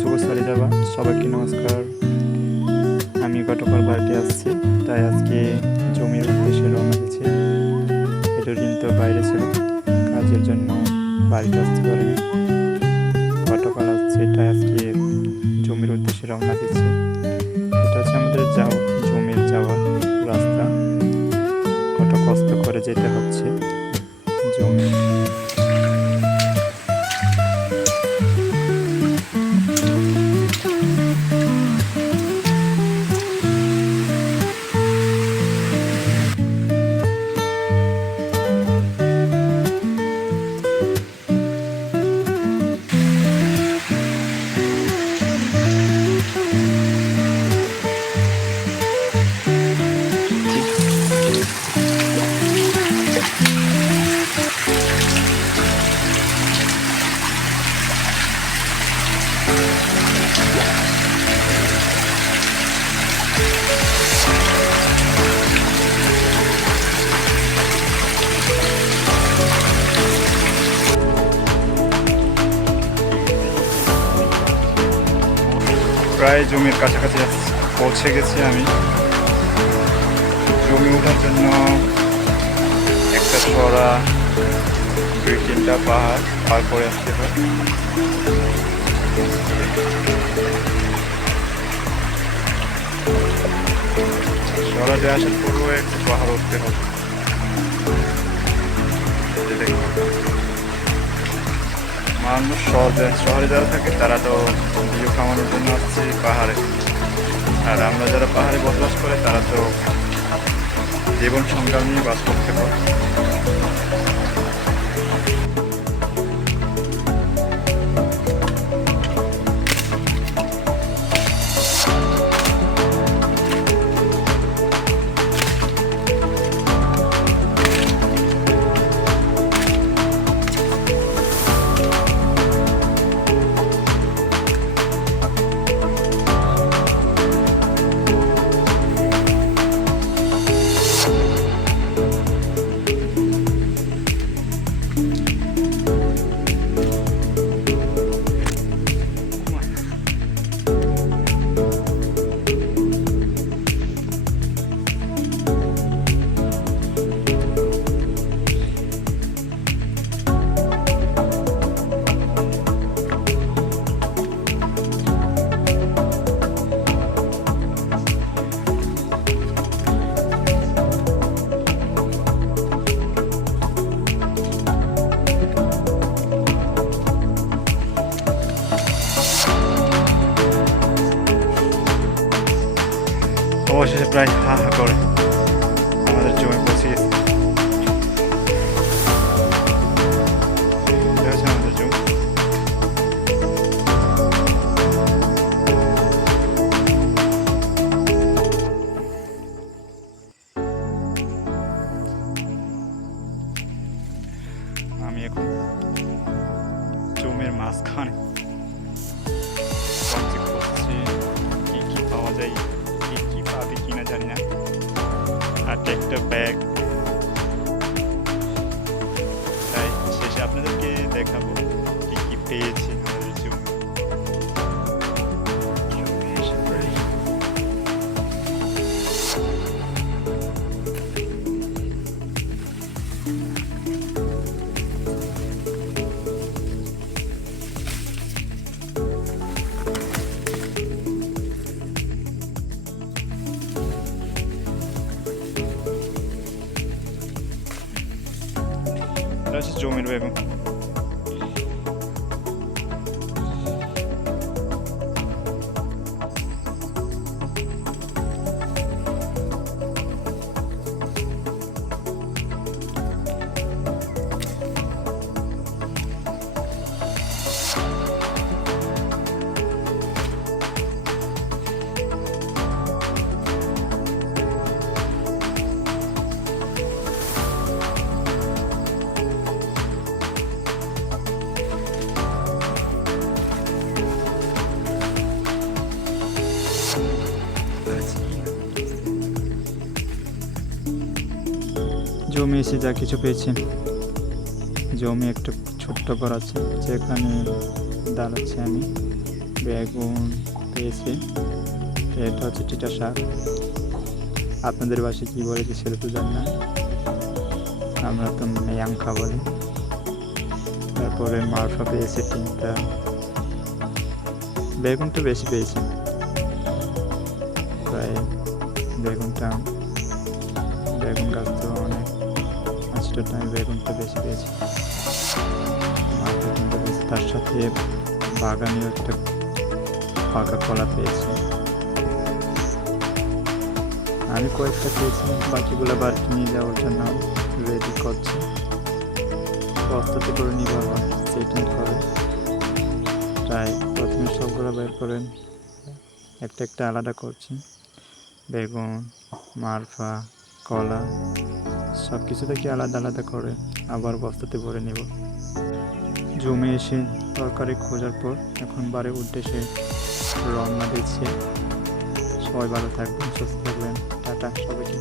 শুভ সারি যাবা। সবাইকে নমস্কার। আমি গতকাল বাড়িতে আসছি, তাই আজকে জমির উদ্দেশ্যে রওনা দিচ্ছি। এটার দিন তো বাইরে ছিল, কাজের জন্য বাড়িতে আসতে পারিনি। গতকাল আসছে, তাই আজকে জমির উদ্দেশ্যে রওনা দিচ্ছি। এটা হচ্ছে আমাদের জমির যাওয়ার রাস্তা। কত কষ্ট করে যেতে হচ্ছে জমি। প্রায় জমির কাছাকাছি পৌঁছে গেছি আমি। জমি ওঠার জন্য একটা চড়া 2-3টা পাহাড় পার করে আসতে হয়। চড়াতে আসার পরেও একটু পাহাড় উঠতে হবে। মানুষ শহরে যারা থাকে তারা তো ভিউ খামানোর জন্য আসছে পাহাড়ে, আর আমরা যারা পাহাড়ে বসবাস করে তারা তো জীবন সংগ্রাম নিয়ে বাস করতে পারে। অবশেষে প্রায় হা হা করে আমাদের জমি পৌঁছে গেছে। এটা হচ্ছে আমাদের জমি। আমি এখন জমির মাঝখানে কি কি পাওয়া যায়, কি পাবে কিনা জানি না। আর একটা ব্যাগ, তাই শেষে আপনাদেরকে দেখাবো কি কি পেয়েছি আমাদের জমি। এটা হচ্ছে জমির বেগুন। জমি এসে যা কিছু পেয়েছি, জমি একটা ছোট্ট ঘর আছে যেখানে দাঁড়াচ্ছি আমি। বেগুন পেয়েছি। এটা হচ্ছে চিটা শাক। আপনাদের বাসায় কী বলে যে সেটা তো জানি না, আমরা তো মেয়াংখা বলি। তারপরে মারফা পেয়েছি 3টা। বেগুন তো বেশি পেয়েছি, প্রায় বেগুন গাছ তো অনেক 5টা, বেগুনটা বেশি পেয়েছি। মারফা 3টা পেয়েছি, তার সাথে বাগানেও একটা পাকা কলা পেয়েছি। আমি কয়েকটা পেয়েছি, বাকিগুলো বাড়িতে নিয়ে যাওয়ার জন্য রেডি করছি। বস্তাতে করে নিয়ে যাওয়া সেটিং করে, তাই প্রথমে সবগুলো বের করেন, একটা একটা আলাদা করছি। বেগুন, মারফা, কলা সব কিছু থেকে আলাদা আলাদা করে আবার বস্তাতে ভরে নেব। জমে এসে তরকারি খোঁজার পর এখন বাড়ির উদ্দেশ্যে রওনা দিচ্ছি। সবাই ভালো থাকবেন, সুস্থ থাকবেন। টাটা সবাইকে।